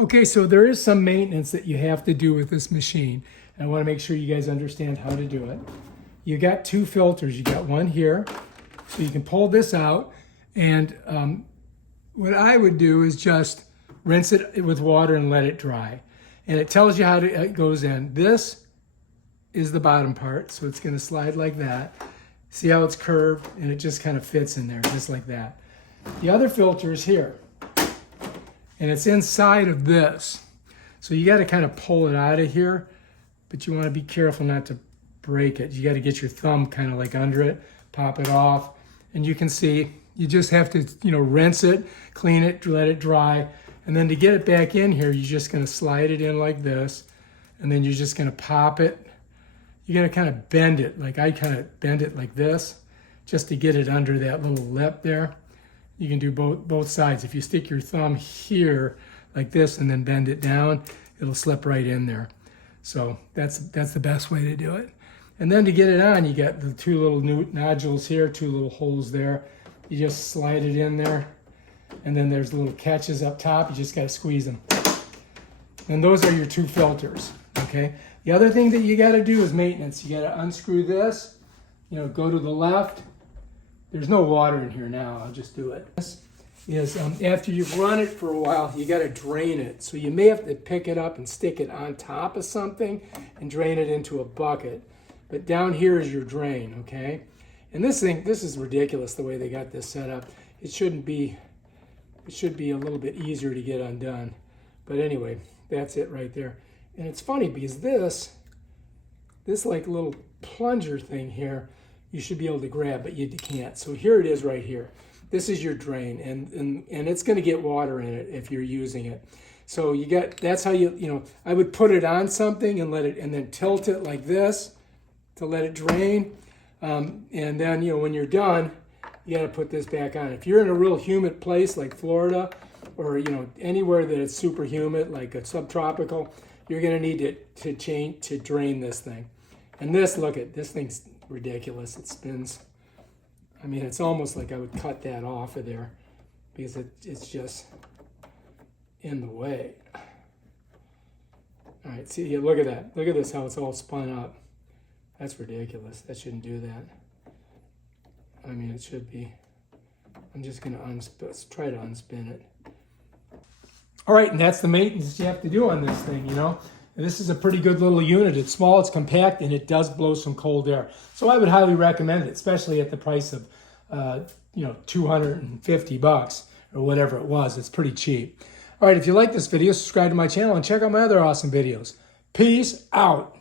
Okay, so there is some maintenance that you have to do with this machine. And I want to make sure you guys understand how to do it. You got two filters. You got one here, so you can pull this out. And what I would do is just rinse it with water and let it dry. And it tells you how it goes in. This is the bottom part, so it's going to slide like that. See how it's curved? And it just kind of fits in there, just like that. The other filter is here. And it's inside of this. So you got to kind of pull it out of here, but you want to be careful not to break it. You got to get your thumb kind of like under it, pop it off. And you can see, you just have to, rinse it, clean it, let it dry. And then to get it back in here, you're just going to slide it in like this. And then you're just going to pop it. You're going to kind of bend it, like I kind of bend it like this, just to get it under that little lip there. You can do both sides. If you stick your thumb here like this and then bend it down, it'll slip right in there. So that's the best way to do it. And then to get it on, you got the two little nodules here, two little holes there. You just slide it in there. And then there's little catches up top. You just got to squeeze them. And those are your two filters, okay? The other thing that you got to do is maintenance. You got to unscrew this, go to the left. There's no water in here now, I'll just do it. This is, after you've run it for a while, you gotta drain it. So you may have to pick it up and stick it on top of something and drain it into a bucket. But down here is your drain, okay? And this is ridiculous the way they got this set up. It should be a little bit easier to get undone. But anyway, that's it right there. And it's funny because this like little plunger thing here, you should be able to grab, but you can't. So here it is right here. This is your drain, and it's going to get water in it if you're using it. So that's how I would put it on something and and then tilt it like this to let it drain. And then, when you're done, you got to put this back on. If you're in a real humid place like Florida or, anywhere that it's super humid, like a subtropical, you're going to need to drain this thing. And this thing's ridiculous. It spins. I mean, it's almost like I would cut that off of there because it's just in the way. All right, see, look at that. Look at this, how it's all spun up. That's ridiculous. That shouldn't do that. I mean, it should be. I'm just going to try to unspin it. All right, and that's the maintenance you have to do on this thing, And this is a pretty good little unit. It's small, it's compact, and it does blow some cold air. So I would highly recommend it, especially at the price of, $250 or whatever it was. It's pretty cheap. All right, if you like this video, subscribe to my channel and check out my other awesome videos. Peace out.